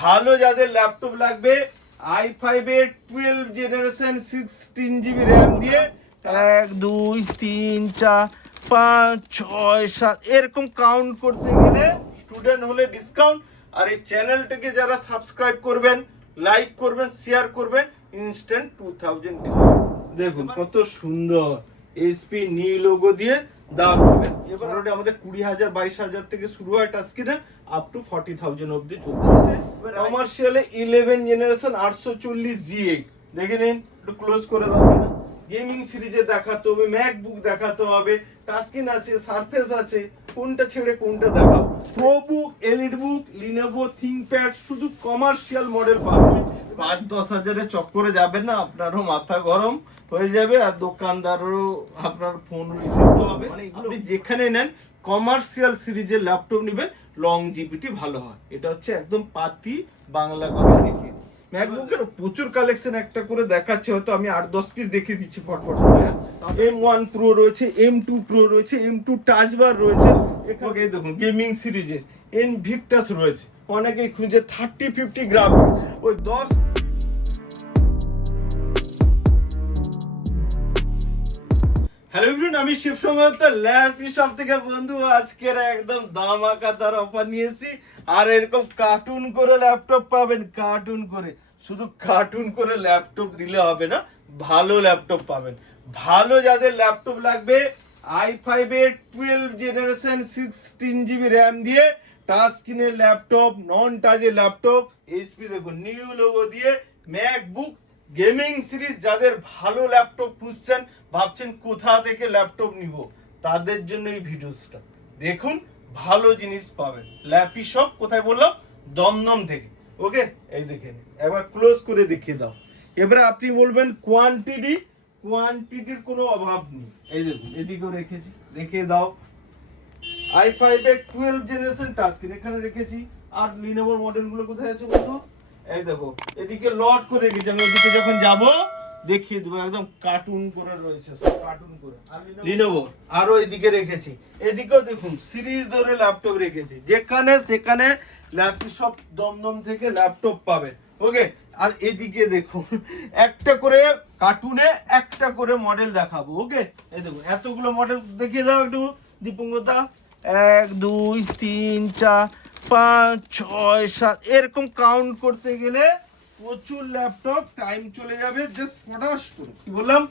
ভালো যাদের ল্যাপটপ লাগবে i5 এর 12 জেনারেশন 16 GB র্যাম দিয়ে 1 2 3 4 5 6 7 এরকম কাউন্ট করতে গেলে স্টুডেন্ট হলে ডিসকাউন্ট। আর এই চ্যানেলটাকে যারা সাবস্ক্রাইব করবেন, লাইক করবেন, শেয়ার করবেন, ইনস্ট্যান্ট 2000 ডিসকাউন্ট। দেখুন কত সুন্দর এইচপি নিউ লোগো দিয়ে দাম পাবেন। এবার অলরেডি আমাদের 20,000 22,000 থেকে শুরু হয় টাচ স্ক্রিনে, আপ টু 40,000 অবধি চলতে আছে। কমার্শিয়ালে 11 জেনারেশন 840 G8 দেখে নিন, একটু ক্লোজ করে দাও। গেমিং সিরিজে দেখাতে হবে, ম্যাকবুক দেখাতে হবে, টাচ স্ক্রিন আছে, সারফেস আছে, কোনটা ছেড়ে কোনটা দেখাও। প্রোবুক, এলিটবুক, লিনোভো থিংকপ্যাড, শুধু কমার্শিয়াল মডেল পাবেন। 5-10 হাজারের চক্করে যাবেন না, আপনারও মাথা গরম হয়ে যাবে আর দোকানদারও আপনার ফোন রিসিভ হবে। মানে আপনি যেখানে নেন কমার্শিয়াল সিরিজের ল্যাপটপ নেবেন, লংজিভিটি ভালো হয়। এটা হচ্ছে একদম পাতি বাংলা কথা। দেখে ম্যাকবুকের প্রচুর কালেকশন একটা করে দেখাচ্ছে, হয়তো আমি 8-10 পিস দেখিয়ে দিচ্ছি ফটফট করে। M1 Pro রয়েছে, M2 Pro রয়েছে, M2 টাচ বার রয়েছে। এখানে দেখুন গেমিং সিরিজের Invictus রয়েছে। অনেকেই খুঁজে 3050 গ্রাফিক্স, ওই 10। হ্যালো এভরিওয়ান, আমি শিব সংগত ল্যাপটপ শপ থেকে বন্ধু আজকের একদম ধামাকাদার অফার নিয়েছি। আর এরকম কার্টুন করে ল্যাপটপ পাবেন, কার্টুন করে। শুধু কার্টুন করে ল্যাপটপ দিলে হবে না, ভালো ল্যাপটপ পাবেন। ভালো যাদের ল্যাপটপ লাগবে i5 এর 12 জেনারেশন 16 GB র্যাম দিয়ে টাচ স্ক্রিনের ল্যাপটপ, নন টাচের ল্যাপটপ, এইচপি দেখুন নিউ লোগো দিয়ে ম্যাকবুক গেমিং সিরিজ। যাদের ভালো ল্যাপটপ খুঁজছেন, ভাবছেন কোথা থেকে ল্যাপটপ নিব, তাদের জন্য এই ভিডিওসটা দেখুন। ভালো জিনিস পাবেন। ল্যাপি শপ কোথায় বললাম? দমদম থেকে। ওকে, এই দেখেন, একবার ক্লোজ করে দেখিয়ে দাও। এবারে আপনি বলবেন কোয়ান্টিটির কোনো অভাব নেই। এই দেখুন এদিকেও রেখেছি, দেখিয়ে দাও। i5 এর 12 জেনারেশন টাচ স্ক্রিন এখানে রেখেছি। আর লিনোভোর মডেলগুলো কোথায় আছে বন্ধু? এই দেখো এদিকে লট করে রেখেছি। আমি ওদিকে যখন যাব দেখিয়ে দেবো, একদম কার্টুন করে রয়েছে, সব কার্টুন করে। আর লিনোভো আরো এদিকে রেখেছি। এদিকেও দেখুন সিরিজ ধরে ল্যাপটপ রেখেছি। যেখানে সেখানে ল্যাপটপ সব দমদম থেকে ল্যাপটপ পাবেন। ওকে, আর এদিকে দেখুন একটা করে কার্টুনে একটা করে মডেল দেখাবো। ওকে, এই দেখুন এতগুলো মডেল দেখিয়ে দাও একটু দীপঙ্করদা। 1 2 3 4 5 6 7 এরকম কাউন্ট করতে গেলে প্রচুর ল্যাপটপ টাইম চলে যাবে। জাস্ট ফটাস করে, কি বললাম,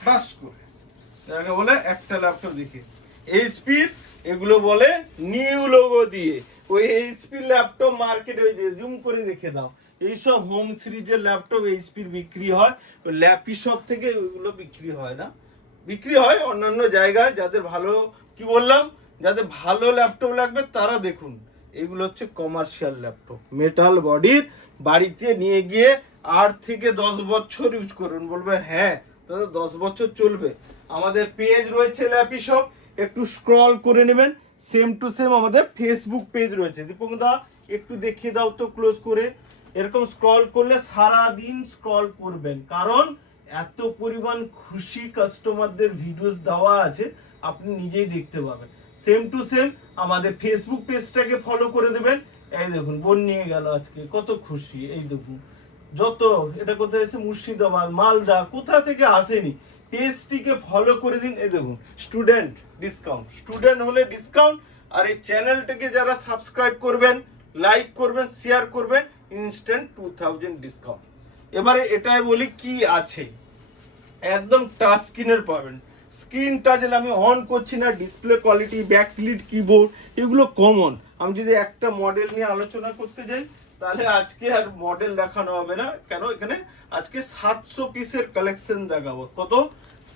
ফটাস করে যাকে বলে একটা ল্যাপটপ দেখে। এইচপির এগুলো বলে নিউ লোগো দিয়ে। ওই এইচপির ল্যাপটপ মার্কেটে ওই যে জুম করে দেখে দাও, এইসব হোম সিরিজের ল্যাপটপ এইচপির বিক্রি হয়। ওই ল্যাপি শপ থেকে ওইগুলো বিক্রি হয় না, বিক্রি হয় অন্যান্য জায়গায়। যাদের ভালো, কি বললাম, যাদের ভালো ল্যাপটপ লাগবে তারা দেখুন। এগুলো হচ্ছে কমার্শিয়াল ল্যাপটপ, মেটাল বডির। বাড়িতে নিয়ে গিয়ে 8 থেকে 10 বছর ইউজ করুন, বলবে হ্যাঁ দাদা 10 বছর চলবে। আমাদের পেজ রয়েছে ল্যাপি শপ, একটু স্ক্রল করে নেবেন। সেম টু সেম আমাদের ফেসবুক পেজ রয়েছে। দীপক দা একটু দেখিয়ে দাও তো ক্লোজ করে। এরকম স্ক্রল করলে সারা দিন স্ক্রল করবেন, কারণ এত পরিমাণ খুশি কাস্টমারদের ভিডিওস দেওয়া আছে, আপনি নিজেই দেখতে পাবেন। সেম টু সেম আমাদের ফেসবুক পেজটাকে ফলো করে দেবেন। এই দেখুন বোন নিয়ে গেল আজকে, কত খুশি। এই দেখুন যত, এটা কোথায় এসে মুর্শিদাবাদ, মালদা, কোথা থেকে আসেনি, পেজটিকে ফলো করে দিন। এই দেখুন স্টুডেন্ট ডিসকাউন্ট, স্টুডেন্ট হলে ডিসকাউন্ট। আর এই চ্যানেলটাকে যারা সাবস্ক্রাইব করবেন, লাইক করবেন, শেয়ার করবেন, ইনস্ট্যান্ট 2000 ডিসকাউন্ট। এবারে এটাই বলি কি আছে, একদম টাচ স্ক্রিনের পাবেন। স্ক্রিন টাচ আমি অন করছি না, ডিসপ্লে কোয়ালিটি, ব্যাকলিট কিবোর্ড, এগুলো কমন। আমি যদি একটা মডেল নিয়ে আলোচনা করতে যাই তাহলে আজকে আর মডেল দেখানো হবে না, কেন এখানে আজকে 700 পিসের কালেকশন দেখাবো। কত?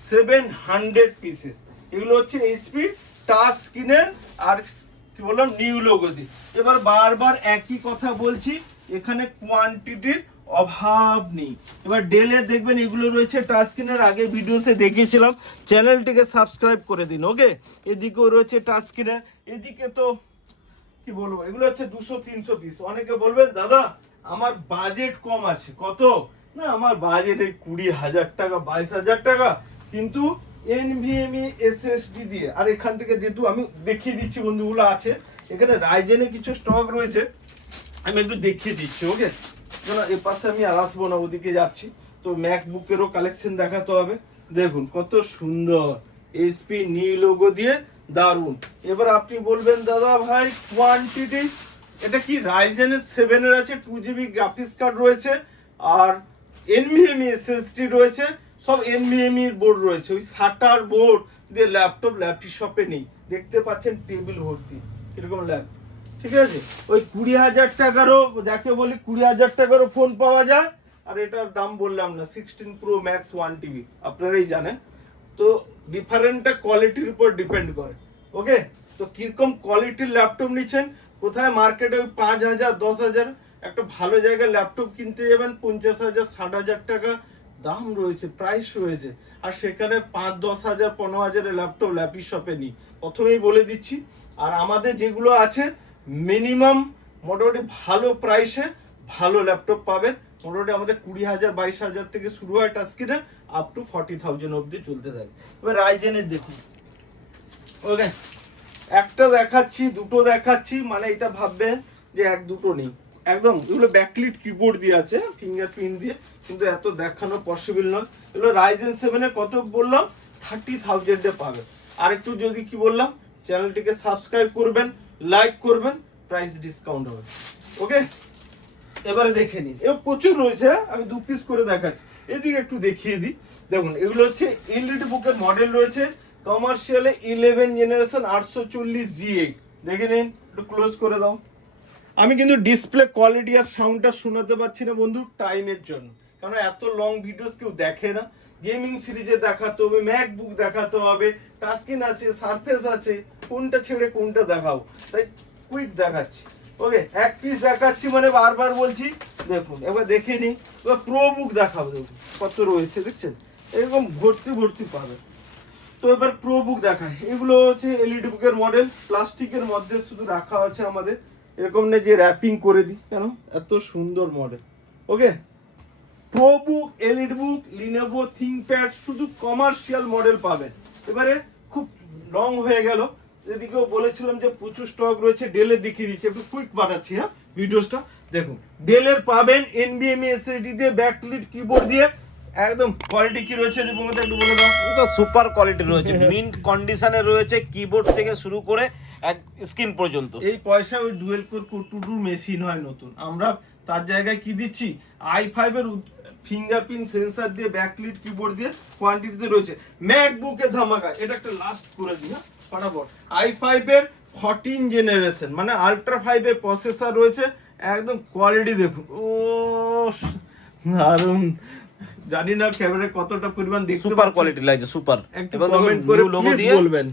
700 পিসেস। এগুলো হচ্ছে এইচপি টাচ স্ক্রিনের, আর কি বললাম, নিউ লোগো দিয়ে। এবার বারবার একই কথা বলছি, এখানে কোয়ান্টিটির অভাব নেই। এবার ডেলে দেখবেন এগুলো রয়েছে টাচ স্ক্রিনের, আগে ভিডিওতে দেখিয়েছিলাম। চ্যানেলটিকে সাবস্ক্রাইব করে দিন। ওকে, এদিকেও রয়েছে টাচ স্ক্রিনের। এদিকে তো কি বলবো, এগুলো হচ্ছে 200-300 পিস। অনেকে বলবেন দাদা আমার বাজেট কম আছে। কত না, আমার বাজেট এই 20,000 টাকা, 22,000 টাকা, কিন্তু NVMe SSD দিয়ে। আর এখান থেকে যেহেতু আমি দেখিয়ে দিচ্ছি বন্ধুগুলো আছে, এখানে রাইজেনে কিছু স্টক রয়েছে, আমি একটু দেখিয়ে দিচ্ছি। ওকে, কেন এ পাশে আমি আর আসবো না, ওদিকে যাচ্ছি। তো ম্যাকবুকেরও কালেকশন দেখাতে হবে। দেখুন কত সুন্দর এইচপি নিউ লোগো দিয়ে, দারুন। এবার আপনি বলবেন দাদা ভাই কোয়ান্টিটি, এটা কি রাইজেনের 7 এর আছে, 2GB গ্রাফিক্স কার্ড রয়েছে, আর এনভিএমই এসএসডি রয়েছে, সব এনভিএমই বোর্ড রয়েছে। ওই সাটার বোর্ড দিয়ে ল্যাপটপ শপে নেই, দেখতে পাচ্ছেন টেবিল ভর্তি এরকম ল্যাপ। ঠিক আছে, ওই 20,000 টাকারও, যাকে বলি 20,000 টাকারও ফোন পাওয়া যায়। আর এটার দাম বললাম না, 16 প্রো ম্যাক্স 1TB, আপনারাই জানেন। তো ডিফারেন্টটা কোয়ালিটির উপর ডিপেন্ড করে। ওকে, তো কিরকম কোয়ালিটির ল্যাপটপ নিচ্ছেন, কোথায় মার্কেটে ওই 5,000 10,000 একটা ভালো জায়গায় ল্যাপটপ কিনতে যাবেন 50,000 60,000 টাকা দাম রয়েছে, প্রাইস রয়েছে। আর সেখানে 5-10,000 15,000 ল্যাপটপ ল্যাপি শপে নিই, প্রথমেই বলে দিচ্ছি। আর আমাদের যেগুলো আছে মিনিমাম মোটামুটি ভালো প্রাইসে ভালো ল্যাপটপ পাবেন। মোটামুটি আমাদের 20,000 22,000 থেকে শুরু হয় টাচ স্ক্রিনের, আপ টু 40,000 অবধি চলতে থাকে। এবার রাইজেনের দেখুন। ওকে, একটা দেখাচ্ছি, দুটো দেখাচ্ছি, মানে এটা ভাববেন যে এক দুটো নেই, একদম এগুলো ব্যাকলিট কিবোর্ড দিয়ে আছে, ফিঙ্গারপ্রিন্ট দিয়ে, কিন্তু এত দেখানো পসিবল নয়। এগুলো রাইজেন 7 কত বললাম, 30,000 পাবেন। আর একটু যদি কি বললাম, চ্যানেলটিকে সাবস্ক্রাইব করবেন, লাইক করবেন, প্রাইস ডিসকাউন্ট হবে। ওকে, এবারে দেখে নিন, এবার প্রচুর রয়েছে, আমি 2 পিস করে দেখাচ্ছি। এদিকে একটু দেখিয়ে দিই। দেখুন এগুলো হচ্ছে এলইডি বুকের মডেল রয়েছে, কমার্শিয়ালে 11 জেনারেশন 840G8। দেখে নিন, একটু ক্লোজ করে দাও। আমি কিন্তু ডিসপ্লে কোয়ালিটি আর সাউন্ডটা শোনাতে পারছি না বন্ধু, টাইমের জন্য, কারণ এত লং ভিডিওস কেউ দেখে না। গেমিং সিরিজে দেখাতে হবে, ম্যাকবুক দেখাতে হবে, টাচস্ক্রিন আছে, সারফেস আছে, কোনটা ছেড়ে কোনটা দেখাবো, তাই কুইক দেখাচ্ছি। ওকে, এক পিস দেখাচ্ছি মানে বারবার বলছি। দেখুন এবার দেখে নিই, এবার প্রো বুক দেখাবো। দেখুন কত রয়েছে, দেখছেন এরকম ভর্তি ভর্তি পাবে। তো এবার প্রো বুক দেখায়, এগুলো হচ্ছে এলইডি বুকের মডেল, প্লাস্টিকের মধ্যে শুধু রাখা আছে আমাদের, এরকম না যে র্যাপিং করে দিই, কেন এত সুন্দর মডেল। ওকে, প্রো বুক, এলইডি বুক, লিনোভো থিংকপ্যাড, শুধু কমার্শিয়াল মডেল পাবেন। এবারে খুব লং হয়ে গেল, এদিকেও বলেছিলাম যে প্রচুর স্টক রয়েছে। ডেলের দেখিয়ে দিচ্ছি, একটু কুইক বানাচ্ছি হ্যাঁ ভিডিওসটা। দেখুন ডেলের পাবেন এনভিএমই এসএসডি দিয়ে, ব্যাকলিট কিবোর্ড দিয়ে, একদম কোয়ালিটি কি রয়েছে দীপঙ্কর একটু বলে দাও। তো সুপার কোয়ালিটি রয়েছে, মিন্ট কন্ডিশনে রয়েছে, কিবোর্ড থেকে শুরু করে এক স্ক্রিন পর্যন্ত। এই পয়সা ওই ডুয়েল কোর টুটুর মেশিন হয় নতুন, আমরা তার জায়গায় কি দিচ্ছি, i5 এর ফিঙ্গারপ্রিন্ট সেন্সর দিয়ে, ব্যাকলিট কিবোর্ড দিয়ে, কোয়ান্টিটিতে রয়েছে। ম্যাকবুকে ধামাকা, এটা একটা লাস্ট করে দিই হ্যাঁ ফটাফট। i5 এর 14 জেনারেশন, মানে আল্ট্রা 5 এর প্রসেসর রয়েছে, একদম কোয়ালিটি দেখুন, ও দারুন। জানি না ক্যামেরা কতটা পরিমাণ দেখতে সুপার কোয়ালিটি লাগছে, সুপার। একটু কমেন্ট করে প্লিজ বলবেন।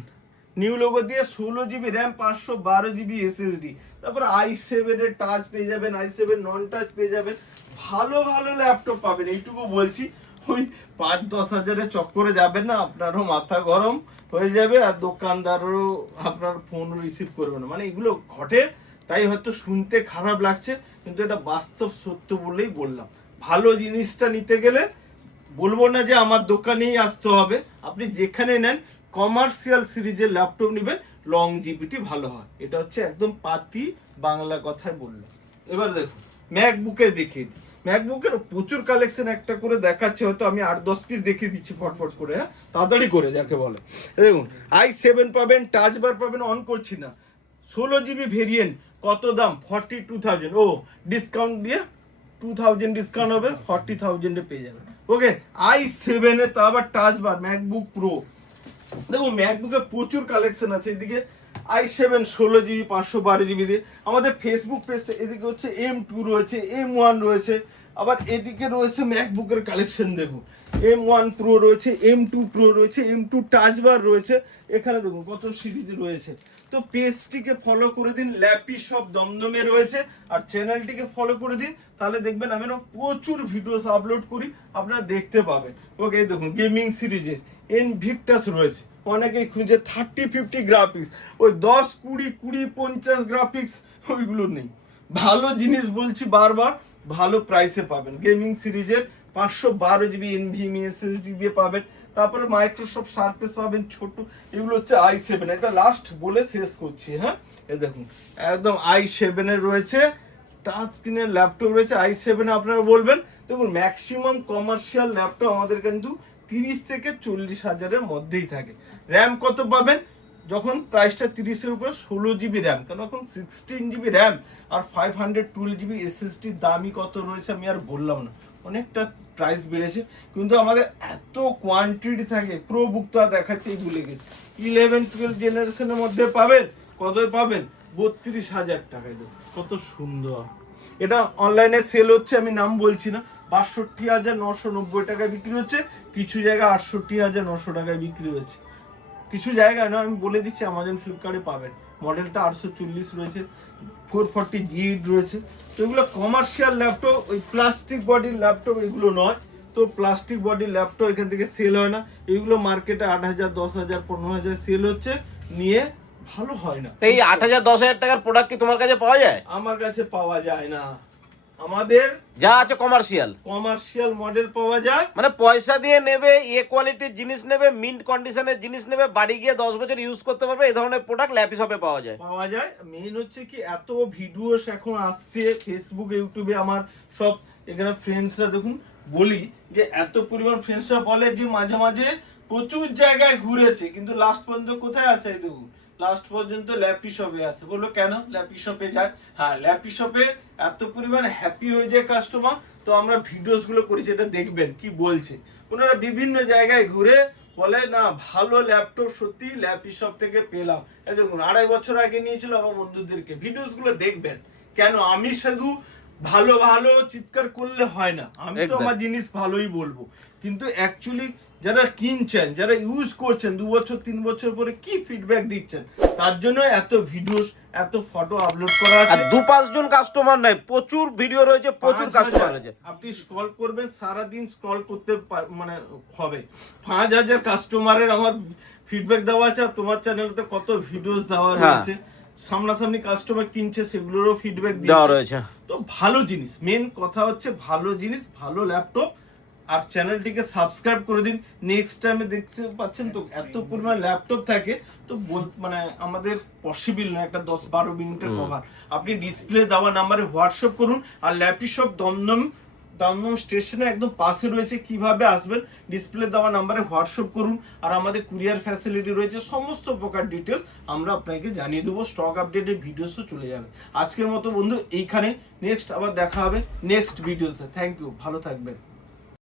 নিউ লোগো দিয়ে 16GB র্যাম, 512GB এসএসডি, তারপর i7 এর টাচ পেয়ে যাবেন, i7 নন টাচ পেয়ে যাবেন, ভালো ভালো ল্যাপটপ পাবেন। এইটুকু বলছি, ওই 5-10 হাজারের চক্করে যাবেন না, আপনারও মাথা গরম হয়ে যাবে, আর দোকানদারও আপনার ফোন রিসিভ করবে না। মানে এগুলো ঘটে, তাই হয়তো শুনতে খারাপ লাগছে, কিন্তু এটা বাস্তব সত্য বলেই বললাম। ভালো জিনিসটা নিতে গেলে বলবো না যে আমার দোকানেই আসতে হবে, আপনি যেখানে নেন কমার্শিয়াল সিরিজের ল্যাপটপ নেবেন, লং জিবিটি ভালো হয়। এটা হচ্ছে একদম পাতি বাংলা কথায় বললাম। এবার দেখুন ম্যাকবুকে দেখিয়ে দিই। ম্যাকবুকের প্রচুর কালেকশন, একটা করে দেখাচ্ছে, হয়তো আমি 8-10 পিস দেখিয়ে দিচ্ছি ফটফট করে, হ্যাঁ তাড়াতাড়ি করে যাকে বলে। দেখুন i7 পাবেন, টাচ বার পাবেন, অন করছি না, 16GB ভেরিয়েন্ট, কত দাম 42,000, ও ডিসকাউন্ট দিয়ে 2,000 ডিসকাউন্ট হবে, 40,000 এ পেয়ে যাবেন। ওকে, i7 এ তো আবার টাচ বার, ম্যাকবুক প্রো। দেখুন ম্যাকবুকে প্রচুর কালেকশন আছে। এদিকে i7 16GB 512GB দিয়ে, আমাদের ফেসবুক পেজটা, এদিকে হচ্ছে M2 রয়েছে, M1 রয়েছে, আবার এদিকে রয়েছে ম্যাকবুকের কালেকশন। দেখুন M1 প্রো রয়েছে, M2 প্রো রয়েছে, M2 টাচ বার রয়েছে, এখানে দেখুন কত সিরিজ রয়েছে। তো পেজটিকে ফলো করে দিন, ল্যাপি সব দমদমে রয়েছে, আর চ্যানেলটিকে ফলো করে দিন, তাহলে দেখবেন আমি প্রচুর ভিডিওস আপলোড করি, আপনারা দেখতে পাবেন। ওকে, দেখুন গেমিং সিরিজের ইনভিক্টাস রয়েছে, অনেকেই খুঁজে 30-50 গ্রাফিক্স, ওই 10 20 20 50 গ্রাফিক্স ওইগুলো নেই। ভালো জিনিস বলছি বারবার, ভালো প্রাইসে পাবেন। গেমিং সিরিজের 512GB এনভিএমই এসএসডি দিয়ে পাবেন, তারপরে মাইক্রোসফট সারফেস পাবেন ছোট, এগুলো হচ্ছে i7। এটা লাস্ট বলে শেষ করছি হ্যাঁ। এই দেখুন একদম i7 এর রয়েছে টাচ স্ক্রিনের ল্যাপটপ রয়েছে i7 আপনারা বলবেন। দেখুন ম্যাক্সিমাম কমার্শিয়াল ল্যাপটপ আমাদের কিন্তু 30 থেকে 40 হাজারের মধ্যেই থাকে। র্যাম কত পাবেন যখন প্রাইসটা 30-এর উপরে, 16 জিবি র্যাম, কারণ এখন 16 জিবি র্যাম আর 512 জিবি এসএসডি দামই কত রয়েছে আমি আর বললাম না, অনেকটা প্রাইস বেড়েছে, কিন্তু আমাদের এত কোয়ান্টিটি থাকে। প্রো বুকটা দেখাতেই ভুলে গেছি, 11-12 জেনারেশনের মধ্যে পাবেন, কতই পাবেন 32,000 টাকায়। কত সুন্দর, এটা অনলাইনে সেল হচ্ছে, আমি নাম বলছি না, 62,990 টাকায় বিক্রি হচ্ছে, কিছু জায়গায় 68,900 টাকায় বিক্রি হচ্ছে, কিছু জায়গায় না, আমি বলে দিচ্ছি অ্যামাজন ফ্লিপকার্টে পাবেন। মডেলটা 840 রয়েছে, 440G রয়েছে। তো এগুলো কমার্শিয়াল ল্যাপটপ, ওই প্লাস্টিক বডির ল্যাপটপ এগুলো নয়। তো প্লাস্টিক বডির ল্যাপটপ এখান থেকে সেল হয় না, এগুলো মার্কেটে 8,000, 10,000, 15,000 সেল হচ্ছে, নিয়ে ভালো হয় না। এই 8,000 10,000 টাকার প্রোডাক্ট কি তোমার কাছে পাওয়া যায়? আমার কাছে পাওয়া যায় না, আমাদের যা আছে কমার্শিয়াল মডেল পাওয়া যায়। মানে পয়সা দিয়ে নেবে, কোয়ালিটির জিনিস নেবে, মিন্ট কন্ডিশনের জিনিস নেবে, বাড়ি গিয়ে 10 বছর ইউজ করতে পারবে, এই ধরনের প্রোডাক্ট ল্যাপি শপে পাওয়া যায়। মেইন হচ্ছে কি, এত ভিডিওস এখন আসছে ফেসবুক ইউটিউবে, আমার সব এখানে ফ্রেন্ডসরা দেখুন, বলি যে এত পরিমাণ ফ্রেন্ডসরা বলে যে মাঝে মাঝে প্রচুর জায়গায় ঘুরেছে, কিন্তু লাস্ট পর্যন্ত কোথায় আসে দেখুন, লাস্ট পর্যন্ত ল্যাপি শপে আসে। বললো কেন ল্যাপি শপে যায়? হ্যাঁ, ল্যাপি শপে এত পরিমাণ হ্যাপি হয়ে যায় কাস্টমার, তো আমরা ভিডিওস গুলো করি, সেটা দেখবেন কি বলছে। ওনারা বিভিন্ন জায়গায় ঘুরে বলে না ভালো ল্যাপটপ সত্যি ল্যাপি শপ থেকে পেলাম। এই দেখুন 2.5 বছর আগে নিয়েছিল আমার বন্ধুদেরকে, ভিডিওস গুলো দেখবেন। কেন আমি শুধু ভালো ভালো চিৎকার করলে হয় না, আমি তো আমার জিনিস ভালোই বলবো, কিন্তু অ্যাকচুয়ালি যারা কিনছেন, যারা ইউজ করছেন 2 বছর 3 বছর পরে কি ফিডব্যাক দিচ্ছেন, তার জন্য এত ভিডিওস, এত ফটো আপলোড করা আছে। আর 2-5 জন কাস্টমার নাই, প্রচুর ভিডিও রয়েছে, প্রচুর কাস্টমার রয়েছে। আপনি স্ক্রল করবেন, সারা দিন স্ক্রল করতে মানে হবে। 5,000 কাস্টমারের আমার ফিডব্যাক দেওয়া আছে, আর তোমার চ্যানেলে কত ভিডিওস দেওয়া রয়েছে, সামনাসামনি কাস্টমার কিনছে সেগুলোরও ফিডব্যাক দেওয়া রয়েছে। তো ভালো জিনিস, মেন কথা হচ্ছে ভালো জিনিস, ভালো ল্যাপটপ। আর চ্যানেলটিকে সাবস্ক্রাইব করে দিন। নেক্সট টাইমে দেখতে পাচ্ছেন তো এত পরিমাণ ল্যাপটপ থাকে, তো মানে আমাদের পসিবল না একটা 10-12 মিনিটের কভার। আপনি ডিসপ্লে দেওয়া নাম্বারে হোয়াটসঅ্যাপ করুন, আর ল্যাপি শপ দমদম স্টেশনে একদম পাশে রয়েছে, কিভাবে আসবেন ডিসপ্লে দেওয়া নাম্বারে হোয়াটসঅ্যাপ করুন। আর আমাদের কুরিয়ার ফ্যাসিলিটি রয়েছে, সমস্ত প্রকার ডিটেলস আমরা আপনাকে জানিয়ে দেবো, স্টক আপডেটের ভিডিওসও চলে যাবে। আজকের মতো বন্ধু এইখানে, নেক্সট আবার দেখা হবে নেক্সট ভিডিওসে। থ্যাংক ইউ, ভালো থাকবেন।